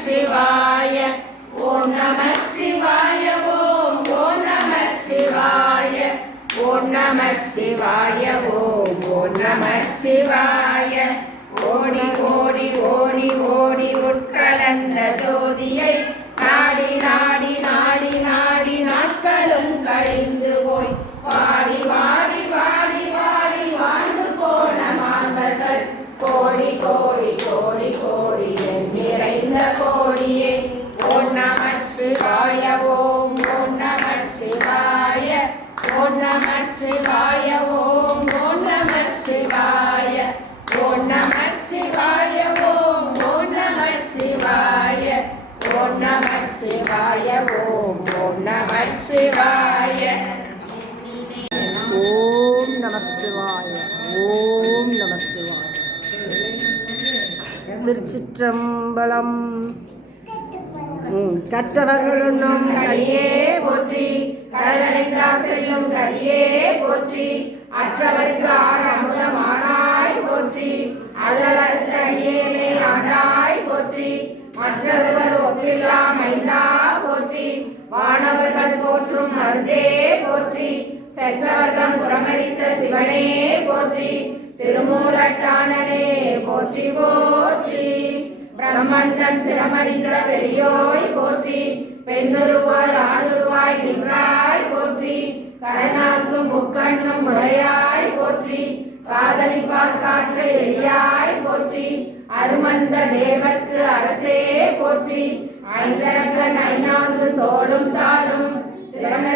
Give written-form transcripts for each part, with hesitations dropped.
சிவாய ஓம் நம சிவாய ஓம் ஓம் நம சிவாய ஓம் நம சிவாய ஓம் ஓம் நம சிவாய ஓடி ஓடி ஓடி ஓடி உட்கலந்த ஜோதியை நாடி நாடி நாடி நாடி நாட்களும் கழிந்து போய் வாடி வாடி வாடி வாடி வாழ்ந்து போன மாந்தர்கள் கோடி கோடி கோடி கோடி நிறைந்த கோடியே ஓம் நம சிவாய ஓம் ஓம் நம சிவாய ஓம் நம சிவாய ஓம் ஓம் நம சிவாய ஓம் நம சிவாய ஓம் ஓம் நம சிவாய ஓம் நம சிவாய ஓம் ஓம் நம சிவாய ஓம் நம சிவாய ஓம் நம சிவாய. திருச்சிற்றம்பலம். கற்றவர்களும் கலியே போற்றி கடலடைந்தார் செல்லும் கலியே போற்றி அற்றவர்க்கு அமுதமானாய் போற்றி அல்லலத்தடியேமே ஆண்டாய் போற்றி மற்றவர் ஒப்பில்லா மைந்தா போற்றி வானவர்கள் போற்றும் மருந்தே போற்றி செற்றவர்தம் புறமரித்த சிவனே போற்றி திருமூலட்டானனே போற்றி போற்றி பிரம்மண்டன் சிரமறிந்த பெரியோய் போற்றி பெண்ணுருவாய் ஆணுருவாய் நின்றாய் போற்றி கரணார்க்கும் முக்கண்ணும் உடையாய் போற்றி காதலிப்பார் காற்ற எளியாய் போற்றி அருமந்த தேவர்க்கு அரசே போற்றி ஐந்தரங்கன் ஐநான்கு தோளும் தாளும் சிறந்த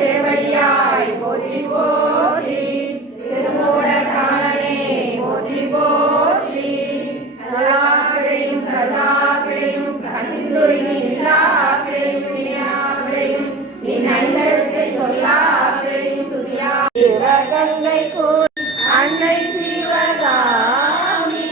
சேவடியாய் போற்றி போற்றி திருமூலட்டானனே போற்றி போற்றி கலாக்கிழையும் கதாக்கிழையும் கசிந்துருகி நிலாக்கிழையும் வினையாக்கிழையும் நின் ஐந்தெழுத்தை சொல்லாக்கிழையும் துதியா சிவகங்கை கோடி அன்னை சிவகாமி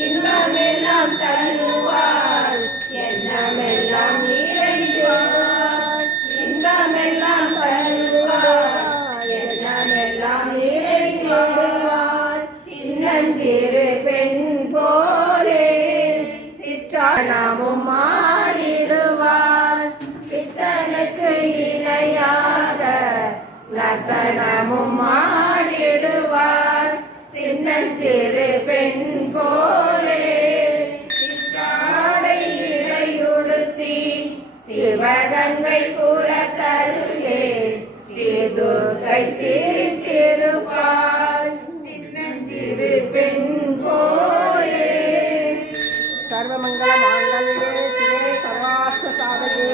இன்பமெல்லாம் தருவாள் எண்ணமெல்லாம் நீரடிவாள் இன்பமெல்லாம் தருவாள் எண்ணமெல்லாம் நீரடிவாள் சின்னஞ்சிறு பெண் போலே சிற்றானமும் ஆடிடுவாள் பித்தனுக்கு இணையாக லத்தனமும் ஆடிடுவாள் சின்னஞ்சிறு பெண் போலே சிற்றாடை இடையுடுத்தி சிவகங்கை குலத்தருகே ஸ்ரீதுர்கை சிரித்திருப்பாள் சின்னஞ்சிறு பெண் போலே. சர்வமங்கள மாங்கல்யே சிவே சர்வார்த்த சாதகே